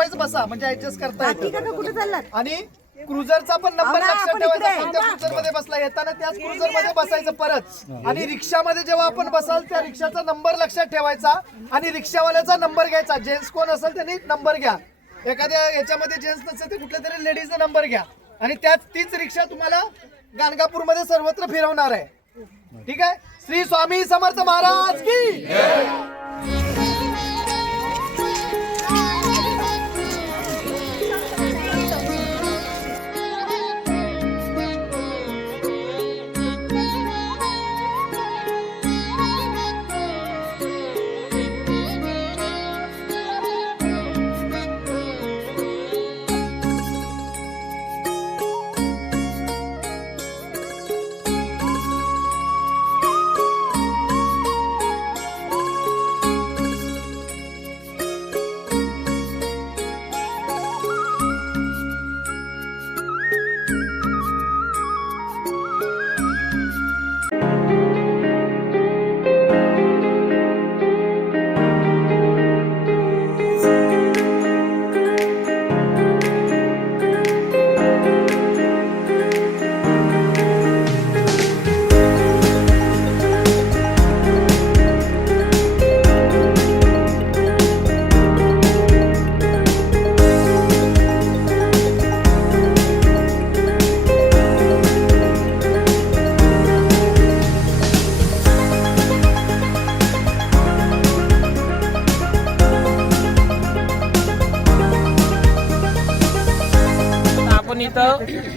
Wise बसा म्हणजे adjust करता येतं. कुठे चाललात? आणि क्रुझरचा पण नंबर लक्षात ठेवायचा कोणत्या. क्रुझरमध्ये बसला येताना त्याच क्रुझरमध्ये बसायचं परत. आणि रिक्षामध्ये जेव्हा आपण बसाल त्या रिक्षाचा नंबर लक्षात ठेवायचा आणि रिक्षावाल्याचा नंबर घ्यायचा. जेंट्स कोण असेल त्यांनी नंबर घ्या. एखाद्या याच्यामध्ये जेंट्स नसेल तर कुठल्या तरी लेडीजचा नंबर घ्या. आणि त्याच तीच रिक्षा तुम्हाला गाणगापूरमध्ये सर्वत्र फिरवणार आहे. ठीक आहे? श्री स्वामी समर्थ महाराज की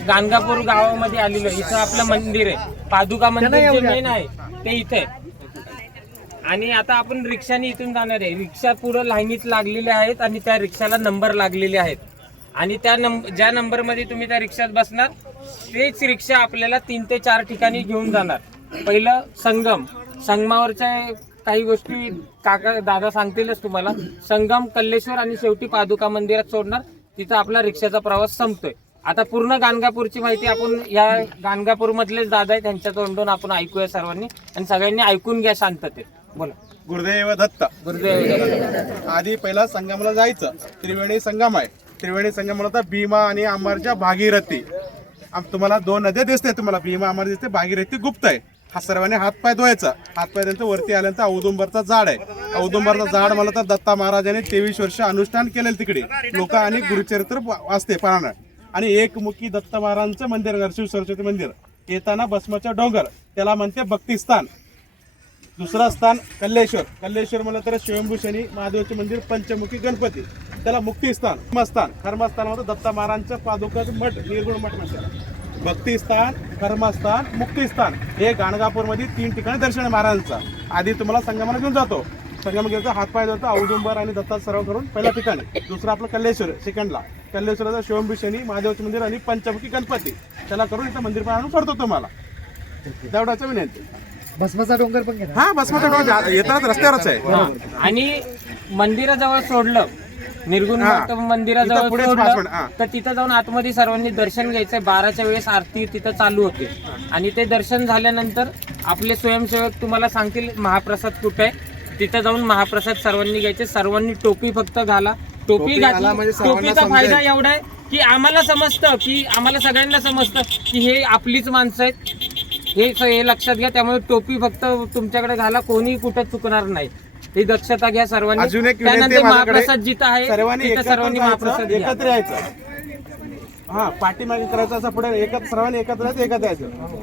गाणगापूर गावामध्ये आलेलो. इथं आपलं मंदिर आहे. पादुका मंदिर जे मेन आहे. ते इथे आहे. आणि आता आपण रिक्षाने इथून जाणार आहे. रिक्षा पुढे लाईनीत लागलेल्या आहेत आणि त्या रिक्षाला नंबर लागलेले आहेत. आणि त्या नंबर ज्या नंबरमध्ये तुम्ही त्या रिक्षात बसणार तेच रिक्षा आपल्याला तीन ते चार ठिकाणी घेऊन जाणार. पहिलं संगम. संगमावरच्या काही गोष्टी काका दादा सांगतीलच तुम्हाला. संगम कल्लेश्वर आणि शेवटी पादुका मंदिरात सोडणार. तिथं आपला रिक्षाचा प्रवास संपतोय. आता पूर्ण गाणगापूरची माहिती आपण या गाणगापूर मधलेच दादा आहे त्यांच्या तोंडून आपण ऐकूया सर्वांनी. आणि सगळ्यांनी ऐकून घ्या शांततेत. बोला. गुरुदेव दत्त. गुरुदेव आधी पहिला संगमला जायचं. त्रिवेणी संगम आहे. त्रिवेणी संगम म्हणता भीमा आणि अमरच्या भागीरथी. आम- तुम्हाला दोन नद्या दिसते तुम्हाला. भीमा अमर दिसते भागीरथी गुप्त आहे. हा सर्वांनी हातपाय धुवायचा. हातपाय त्यांचं वरती आल्यानंतर औदुंबरचा झाड आहे. औदुंबरचा झाड मला तर दत्ता महाराजांनी तेवीस वर्ष अनुष्ठान केलेलं तिकडे. लोक आणि गुरुचरित्र वाचते पाहणार आणि एकमुखी दत्त महाराजांचं मंदिर नरसिंह सरस्वती मंदिर. येताना भस्माचा डोंगर त्याला म्हणते भक्तिस्थान दुसरं स्थान कल्लेश्वर. कल्लेश्वर म्हणलं तर स्वयंभू महादेवाचे मंदिर पंचमुखी गणपती. त्याला मुक्तिस्थान कर्मस्थान. कर्मस्थान होतं दत्ता महाराजांचं पादुकाचं मठ निर्गुण मठ म्हणतात. भक्तिस्थान कर्मस्थान मुक्तिस्थान हे गाणगापूरमध्ये तीन ठिकाणी दर्शन महाराजांचं. आधी तुम्हाला संगमाला घेऊन जातो. संगम घेऊन हातपाय जातो औदुंबर आणि दत्ता सर्व करून पहिल्या ठिकाणी. दुसरं आपलं कल्लेश्वर सेकंडला कल्लेश्वराचं शिवंबी शनी महादेवचं मंदिर आणि पंचमुखी गणपती. त्याला करून इथं मंदिर पाहून सोडतो तुम्हाला. तेवढाच विनंती. भस्माचा डोंगर पण घेणार. हा बसमध्ये डोंगर. येतानाच रस्त्यावरच आहे. हा. आणि मंदिराजवळ सोडलं. निर्गुण मंदिराजवळ सोडलं. तर तिथं जाऊन आतमध्ये सर्वांनी दर्शन घ्यायचंय. बाराच्या वेळेस आरती तिथं चालू होते. आणि ते दर्शन झाल्यानंतर आपले स्वयंसेवक तुम्हाला सांगतील महाप्रसाद कुठे आहे. तिथं जाऊन महाप्रसाद सर्वांनी घ्यायचे. सर्वांनी टोपी फक्त घाला. टोपी घाला घातली. म्हणजे सर्वांना टोपीचा फायदा समजेल. एवढा आहे की आम्हाला समजतं की आम्हाला सगळ्यांना समजतं की हे आपलीच माणसं आहेत. हे हे लक्षात घ्या. त्यामुळे टोपी फक्त तुमच्याकडे घाला. कोणी कुठं चुकणार नाही. ही दक्षता घ्या सर्वांनी. अजून एक विनंती त्यानंतर आहे माझ्याकडे. महाप्रसाद जिथं आहे सर्वांनी तिथं एकत्र सर्वांनी महाप्रसाद जायचं, घ्या. एकत्र यायचं. हा पाठीमागे करायचं असं पुढे एकत्र सर्वांनी एकत्र यायचं एकत्र यायचं.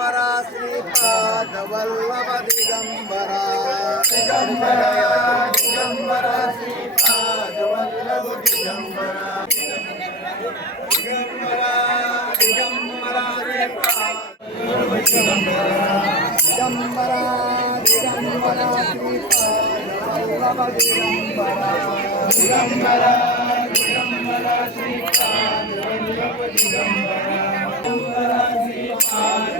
దిగంబరా శ్రీపాద వల్లభ దిగంబరా. దిగంబరా దిగంబరా శ్రీపాద వల్లభ దిగంబరా. దిగంబరా దిగంబరా దిగంబరా. దిగంబరా శ్రీపాద దిగంబరా దిగంబరా దిగంబరా శ్రీపాద వల్లభ దిగంబరా దిగంబరా శ్రీపాద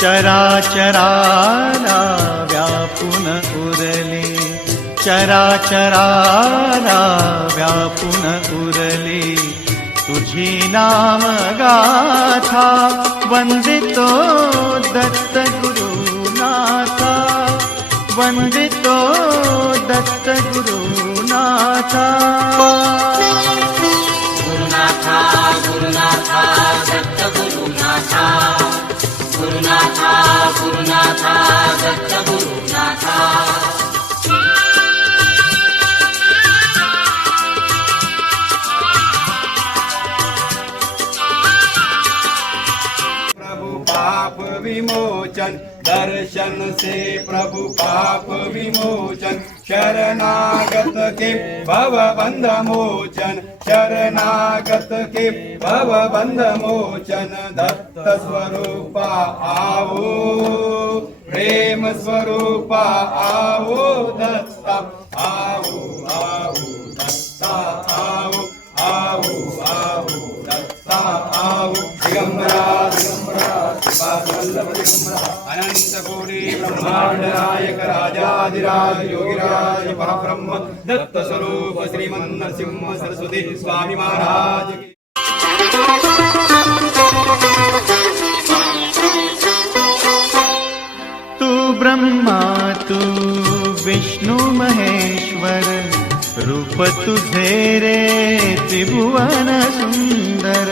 चराचराला व्यापून उरले। चराचराला व्यापून उरले। तुझी नाम गाथा वंदितो दत्त गुरुनाथा वंदितो दत्त गुरुनाथा प्रभु पाप विमोचन दर्शन से प्रभु पाप विमोचन शरणागत के भव बंध मोचन शरणागत के भव बंध मोचन दत्त स्वरूपा आवो प्रेम स्वरूपा आवो दत्ता आवो आवो अनन्तकोडी ब्रह्माण्डनायक राजा श्रीमन्सिंहति तु ब्रह्मातु विष्णु महेश्वर रूप तु भेरे त्रिभुवन सुन्दर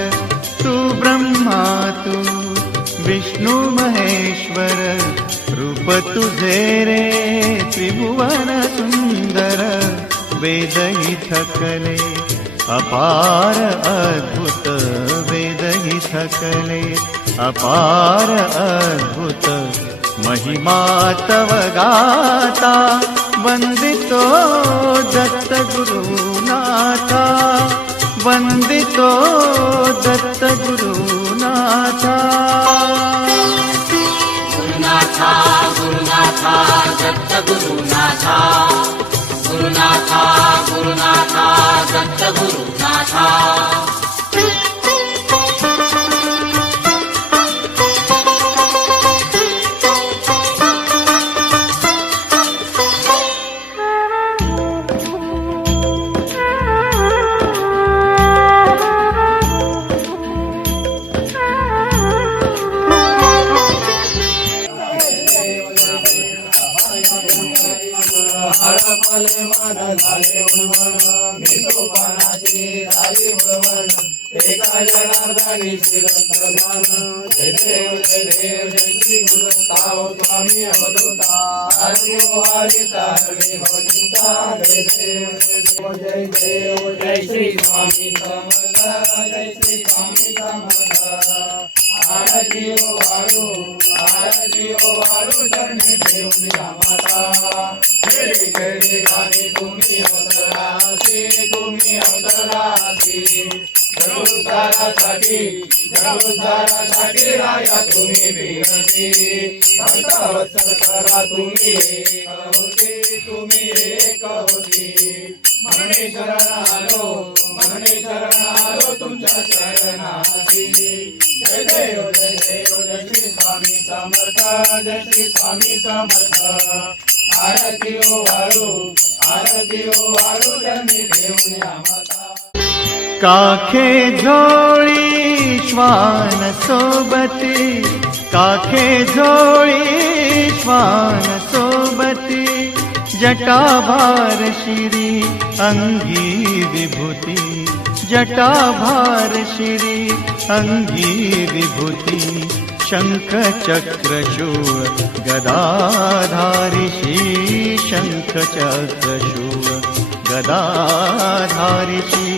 तु ब्रह्मा तु विष्णु महेश्वर रूप तुझे रे त्रिभुवन सुंदर वेदही थकले अपार अद्भुत वेदही थकले अपार अद्भुत महिमा तव गाता गुरुनाथा। दत्त गुरुनाथा। वंदितो दत्त गुरुनाथा। देव जय देव जय श्री गुरुताव स्वामी अवधूता हरि हरि सर्वे जय देव देव जय देव जय श्री स्वामी समर्थ जय श्री स्वामी समर्थ आरती ओ वाळू आरती ओ वाळू चरणी माता खेळी खेळी गाणी तुम्ही अवतरासी तुम्ही अवतरासी जगोद्धारासाठी जगोद्धारासाठी राया तुम्ही विनती संत वत्सला तुम्ही एक होती तुम्ही एक होती म्हणे शरण आलो म्हणे शरण आलो तुमच्या शरणाची जय देव जय देव जय श्री स्वामी समर्थ जय श्री स्वामी समर्थ. आरती हो वाळू आरती हो ओ वाळू त्यांनी देऊन माता काखे झोळी श्वान सोबती काखे झोळी श्वान सोबती जटाभार शिरी अंगी विभूती जटाभार शिरी अंगी विभूती शंख चक्र शूळ गदाधारिषी शंख चक्र शूळ गदाधारिषी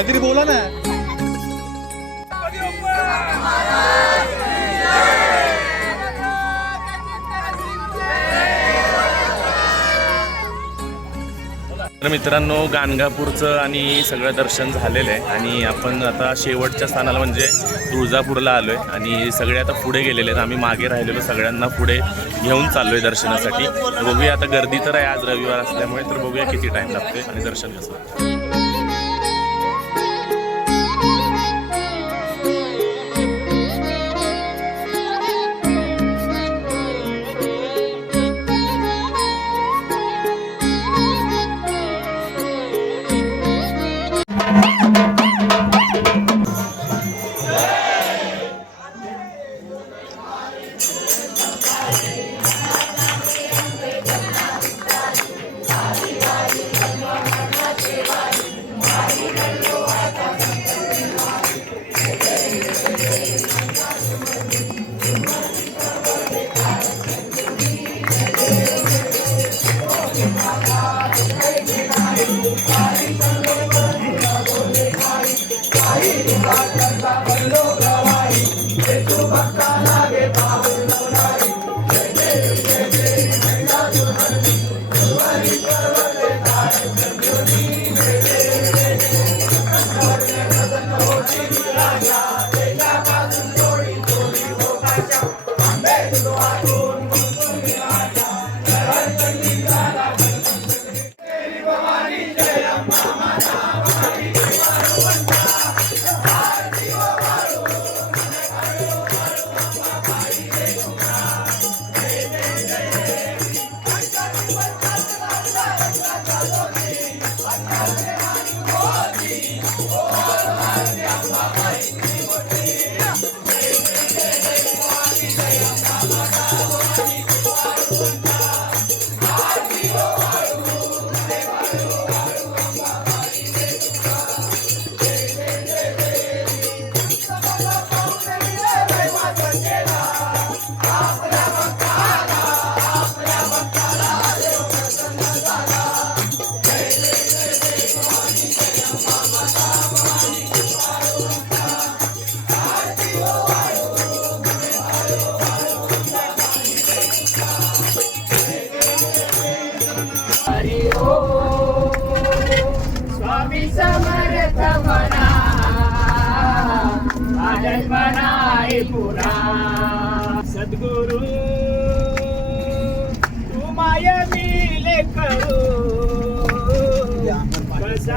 काहीतरी बोला ना. तर मित्रांनो गाणगापूरचं आणि सगळं दर्शन झालेलं आहे आणि आपण आता शेवटच्या स्थानाला म्हणजे तुळजापूरला आलो आहे आणि सगळे आता पुढे गेलेले आहेत. आम्ही मागे राहिलेलो सगळ्यांना पुढे घेऊन चाललो आहे दर्शनासाठी बघूया आता गर्दी तर आहे आज रविवार असल्यामुळे तर बघूया किती टाईम लागतोय आणि दर्शन कसं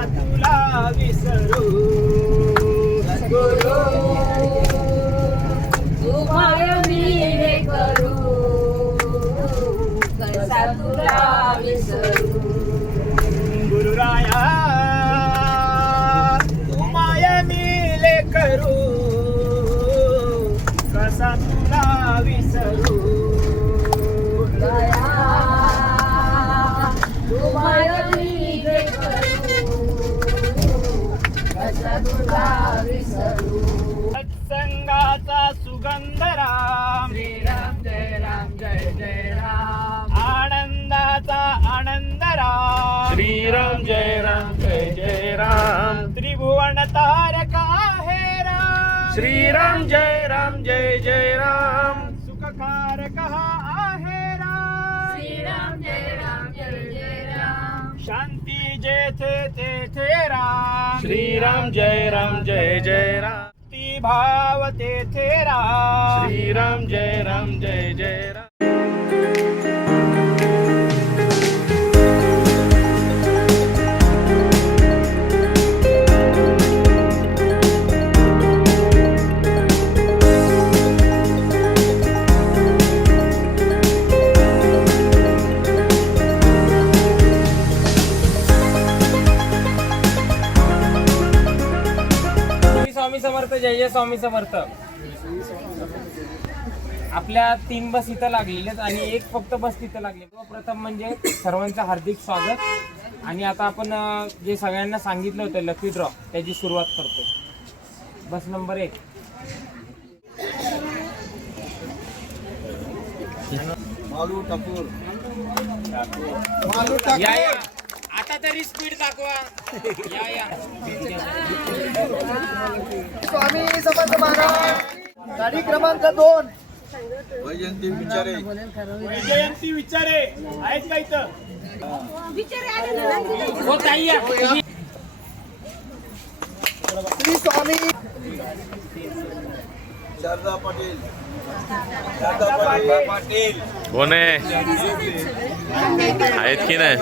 तुला विसरू. गुरु तुम्हाय मी हे करू. कसा तुला विसरू. गुरुराया तू मी ले करू. कसा सत्संगाचा सुगंध राम. श्रीराम जय राम जय जय राम. आनंदाचा आनंद राम. श्रीराम जय राम जय जय राम. त्रिभुवन तारका आहे राम. श्रीराम जय राम जय जय राम. सुखकारक हा आहे राम. श्रीराम जय राम जय जय राम. शांती जेथे तेथे राम। श्रीराम जय राम जय जय राम। ती भाव तेथे राम। श्रीराम जय राम जय जय राम। जय स्वामी समर्थ आपल्या तीन बस इथं लागलेल्या आहेत आणि एक फक्त बस तिथं लागली प्रथम म्हणजे सर्वांचं हार्दिक स्वागत. आणि आता आपण जे सगळ्यांना सांगितलं होतं लकी ड्रॉ त्याची सुरुवात करतो. बस नंबर एक. या या. आता तरी स्पीड दाखवा. या या. स्वामी समर्थ महाराज. गाडी क्रमांक दोन. वैजयंती विचारे. आहेत का इथं? हो श्री स्वामी. कोण आहे? आहेत की नाही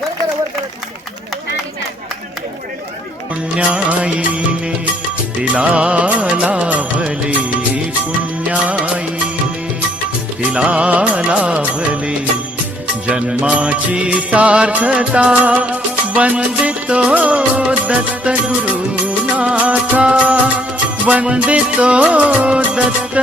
वर करा वर करा पुण्याईने तिला लाभले पुण्याईने तिला लाभले जन्माची सार्थता वंदितो दत्त गुरुनाथा वंदितो दत्त